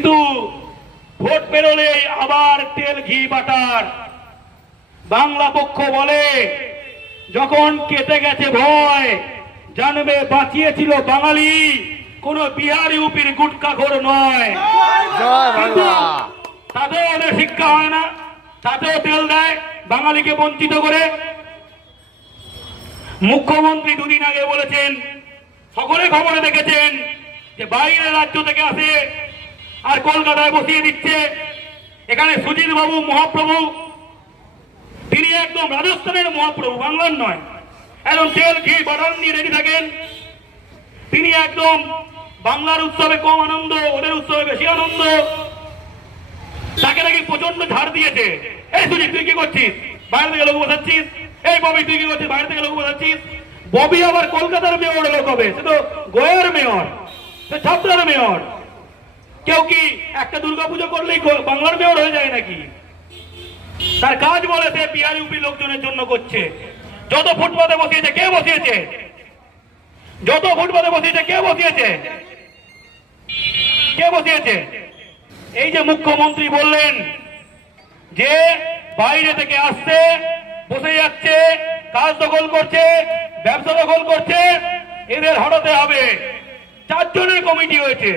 কিন্তু ভোট পেরোলে আবার তেল ঘি বাটার। বাংলা পক্ষ বলে যখন কেটে গেছে ভয় জানবে বাঁচিয়েছিল বাঙালি কোন বিহার ইউপির গুটকাখোর নয়। জয় কিন্তু বাংলা তাতেও ওদের শিক্ষা হয় না তাতেও তেল দেয় বাঙালিকে বঞ্চিত করে। মুখ্যমন্ত্রী দুদিন আগে বলেছেন সকলে খবরে দেখেছেন যে বাইরের রাজ্য থেকে আসে আর কলকাতায় বসিয়ে দিচ্ছে। এখানে সুজিত বাবু মহাপ্রভু। তিনি একদম রাজস্থানের মহাপ্রভু, বাংলার নয়। একদম তেল, ঘি বাটার নিয়ে রেডি থাকেন। তিনি একদম বাংলার উৎসবে কম আনন্দ, ওদের উৎসবে বেশি আনন্দ। তাকে নাকি প্রচণ্ড ঝাড় দিয়েছে। এই সুজিত, তুই কি করছিস? বাইরে থেকে লোক বসাচ্ছিস? এই ববি, তুই কি করছিস? বাইরে থেকে লোক বসাচ্ছিস? ববি আবার কলকাতার মেয়র লোক হবে। সে তো গোয়ার মেয়র, সে ছাত্রার মেয়র। কেউ কি একটা দুর্গাপুজো করলেই বাংলার মেয়র হয়ে যায় নাকি? তার কাজ বলে সে ইউপি লোকজনের জন্য করছে। যত ফুটপাতে বসিয়েছে, কে বসিয়েছে? যত ফুটপাতে বসিয়েছে, কে বসিয়েছে? কে বসিয়েছে? এই যে মুখ্যমন্ত্রী বললেন যে বাইরে থেকে আসছে, বসে যাচ্ছে, কাজ দখল করছে, ব্যবসা দখল করছে, এদের হটাতে হবে। চারজনের কমিটি হয়েছে।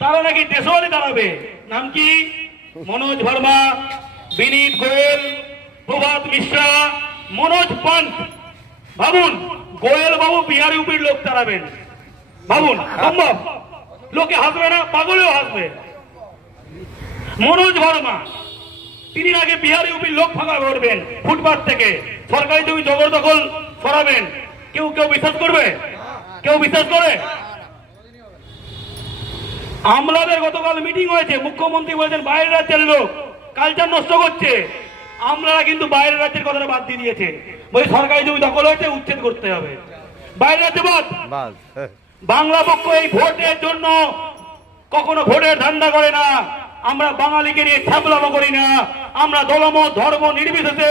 তারা নাকি দেশওয়ালি দাঁড়াবে? নাম কি? মনোজ ভার্মা, বিনীত গোয়েল, প্রভাত মিশ্রা, মনোজ পান্ত ভাবুন, গোয়েল বাবু বিহার ইউপির লোক দাঁড়াবেন। ভাবুন, সম্ভব? লোকে হাসবে না, পাগলেও হাসবে। মনোজ ভার্মা, তিনি আগে বিহার উপির লোক ফাঁকা করবেন ফুটপাথ থেকে। সরকারি জমি জবরদখল সরাবেন। কেউ কেউ বিশ্বাস করবে? কেউ বিশ্বাস করে? আমলাদের গতকাল মিটিং হয়েছে। মুখ্যমন্ত্রী বলেছেন বাইরের রাজ্যের লোক কালচার নষ্ট করছে। আমলারা কিন্তু বাইরের রাজ্যের কথাটা বাদ দিয়ে দিয়েছে। বলে সরকারি জমি দখল হয়েছে উচ্ছেদ করতে হবে। বাইরের রাজ্য বাদ। বাস বাংলা পক্ষ এই ভোটের জন্য কখনো ভোটের ধান্দা করে না। আমরা বাঙালিকে নিয়ে ছাপলামো করি না। আমরা দলম ধর্ম নির্বিশেষে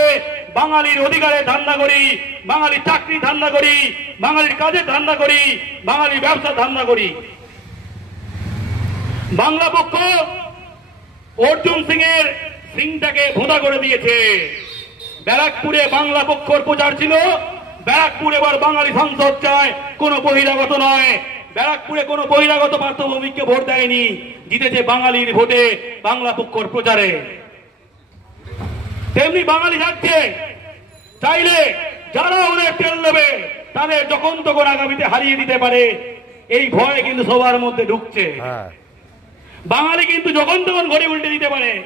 বাঙালির অধিকারের ধান্দা করি বাঙালির চাকরি ধান্দা করি বাঙালির কাজের ধান্দা করি বাঙালির ব্যবসার ধান্দা করি। বাংলা পক্ষ অর্জুন সিং এর সিংটাকে ভোদা করে দিয়েছে। ব্যারাকপুরে বাংলা পক্ষর প্রচার ছিল। ব্যারাকপুর এবার বাঙালি সংসদ চায়, কোনো বহিরাগত নয়। ব্যারাকপুরে কোনো বহিরাগত পার্থভূমিককে ভোট দেয়নি। জিতেছে বাঙালির ভোটে বাংলা পক্ষর প্রচারে। তেমনি বাঙালি যাচ্ছে চাইলে যারা ওদের তেল নেবে, তাদের যখন তখন আগামীতে হারিয়ে দিতে পারে। এই ভয় কিন্তু সবার মধ্যে ঢুকছে। হ্যাঁ। বাঙালি কিন্তু যখন তখন ঘড়ি উল্টে দিতে পারে।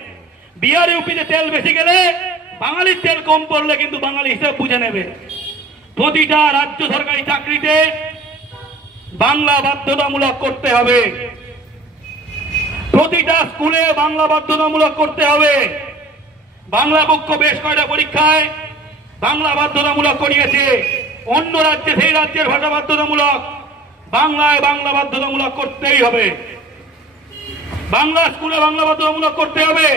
বিহার ইউপিতে তেল বেশি গেলে বাঙালির তেল কম পড়লে কিন্তু বাঙালি হিসেব বুঝে নেবে। প্রতিটা রাজ্য সরকারি চাকরিতে বাংলা বাধ্যতামূলক করতে হবে। প্রতিটা স্কুলে বাংলা বাধ্যতামূলক করতে হবে। বাংলা পক্ষ বেশ কয়টা পরীক্ষায় বাংলা বাধ্যতামূলক করিয়েছে। অন্য রাজ্যে সেই রাজ্যের ভাষা বাধ্যতামূলক। বাংলায় বাংলা বাধ্যতামূলক করতেই হবে। বাংলা স্কুলে বাংলা বাধ্যতামূলক করতে হবে।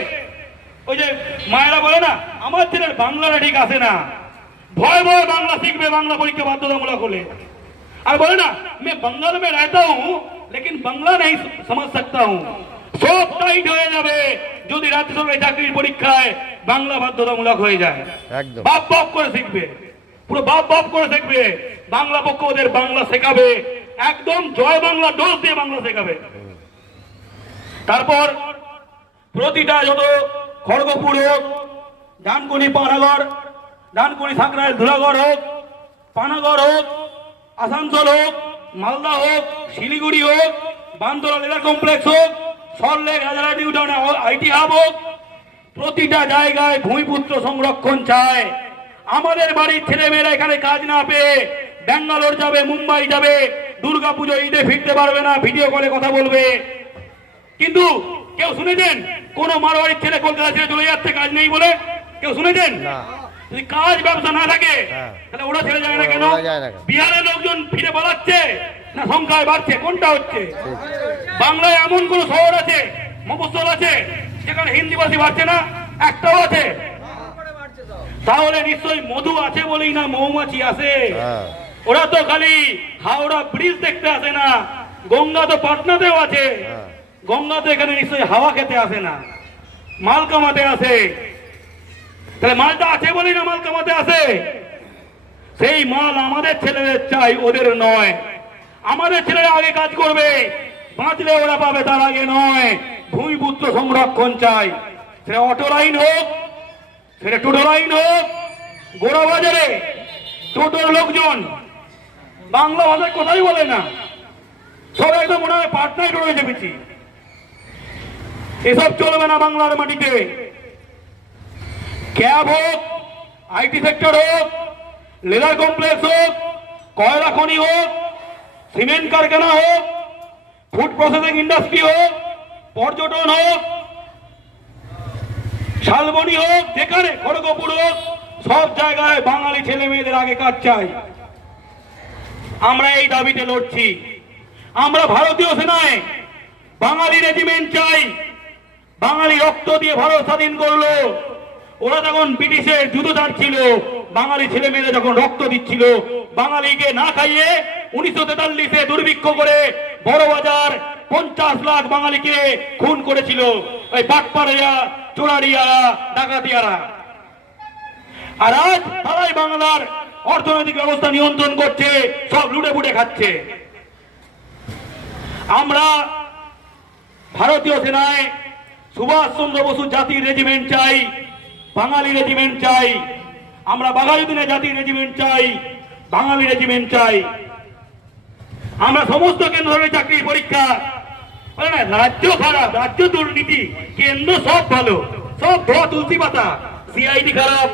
ওই যে মায়েরা বলে না আমার ছেলের বাংলাটা ঠিক আছে না। ভয় ভয় বাংলা শিখবে বাংলা পরীক্ষা বাধ্যতামূলক হলে। আর বলে না আমি বাংলা মে রাখতা হুম লেকিন বাংলা নেই সমাজ সকতা হুম সব টাইট হয়ে যাবে যদি রাজ্য সরকারের চাকরির পরীক্ষায় বাংলা বাধ্যতামূলক হয়ে যায়। বাপ বাপ করে শিখবে। পুরো বাপ বাপ করে শিখবে। বাংলা পক্ষ ওদের বাংলা শেখাবে। একদম জয় বাংলা ডোজ দিয়ে বাংলা শেখাবে। তারপর প্রতিটা যত খড়গপুর হোক, ডানকুনি পানাগড়, ডানকুনি সাঁকড়ায় ধুলাগড় হোক, পানাগড় হোক, আসানসোল হোক, মালদা হোক, শিলিগুড়ি হোক বান্দোলা লেদার কমপ্লেক্স হোক সল্টলেক রাজারহাটি উঠানে আইটি হাব হোক, প্রতিটা জায়গায় ভূমিপুত্র সংরক্ষণ চায়। আমাদের বাড়ির ছেলেমেয়েরা এখানে কাজ না পেয়ে ব্যাঙ্গালোর যাবে, মুম্বাই যাবে, দুর্গাপুজো ঈদে ফিরতে পারবে না, ভিডিও কলে কথা বলবে। কিন্তু কেউ শুনেছেন কোন মারোয়ারির ছেলে কলকাতা ছেড়ে চলে যাচ্ছে কাজ নেই বলে? কেউ শুনেছেন। যদি কাজ ব্যবসা না থাকে হ্যাঁ। তাহলে ওরা ছেড়ে যায় না কেন? বিহারের লোকজন ফিরে পালাচ্ছে না সংখ্যায় বাড়ছে? কোনটা হচ্ছে? বাংলায় এমন কোন শহর আছে মফস্বল আছে যেখানে হিন্দিভাষী বাড়ছে না? একটাও আছে। তাহলে নিশ্চয়ই মধু আছে বলেই না মৌমাছি আছে হ্যাঁ। ওরা তো খালি হাওড়া ব্রিজ দেখতে আসে না গঙ্গা তো পাটনাতেও আছে। হ্যাঁ। গঙ্গা তো এখানে নিশ্চয়ই হাওয়া খেতে আসে না। মাল কামাতে আসে। তাহলে মালটা আছে বলেই না মাল কামাতে আসে? সেই মাল আমাদের ছেলেদের চাই, ওদের নয়। আমাদের ছেলেরা আগে কাজ করবে। বাঁচলে ওরা পাবে, তার আগে নয়। ভূমিপুত্র সংরক্ষণ চাই। সেটা অটো লাইন হোক সেটা টোটো লাইন হোক, গোড়া বাজারে, টোটোর লোকজন। বাংলা ভাষায় কথাই বলে না। সব একদম মনে হয় পাটনায় চেপেছি এসব চলবে না বাংলার মাটিতে। ক্যাব হোক আইটি সেক্টর হোক, লেদার কমপ্লেক্স হোক, কয়লা খনি হোক, সিমেন্ট কারখানা হোক, ফুড প্রসেসিং ইন্ডাস্ট্রি হোক, পর্যটন হোক, শালবনি হোক, যেখানে খড়গপুর হোক, সব জায়গায় বাঙালি ছেলে মেয়েদের আগে কাজ চাই। আমরা এই দাবিতে লড়ছি। আমরা ভারতীয় সেনায় বাঙালি রেজিমেন্ট চাই। বাঙালি রক্ত দিয়ে ভারত স্বাধীন করল। ওরা তখন ব্রিটিশের যুদ্ধদার ছিল। বাঙালি ছেলে মেয়েরা যখন রক্ত দিচ্ছিল, বাঙালিকে না খাইয়ে উনিশশো তেতাল্লিশে দুর্ভিক্ষ করে বড় বাজার পঞ্চাশ লাখ বাঙালিকে খুন করেছিল। ওই বাটপাড়িয়া চোরারিয়া ডাকাতিয়ারা। আর আজ তারাই বাংলার অর্থনৈতিক ব্যবস্থা নিয়ন্ত্রণ করছে, সব লুটে পুটে খাচ্ছে। আমরা ভারতীয় সেনায় সুভাষ চন্দ্র বসু জাতির রেজিমেন্ট চাই, বাঙালি রেজিমেন্ট চাই, আমরা বাঘাযতীনের জাতির রেজিমেন্ট চাই, বাঙালি রেজিমেন্ট চাই। আমরা সমস্ত কেন্দ্র ধরনের চাকরি পরীক্ষা রাজ্য খারাপ, রাজ্য দুর্নীতি, কেন্দ্র সব ভালো, সব ভুয়া তুলসী পাতা সিআইডি খারাপ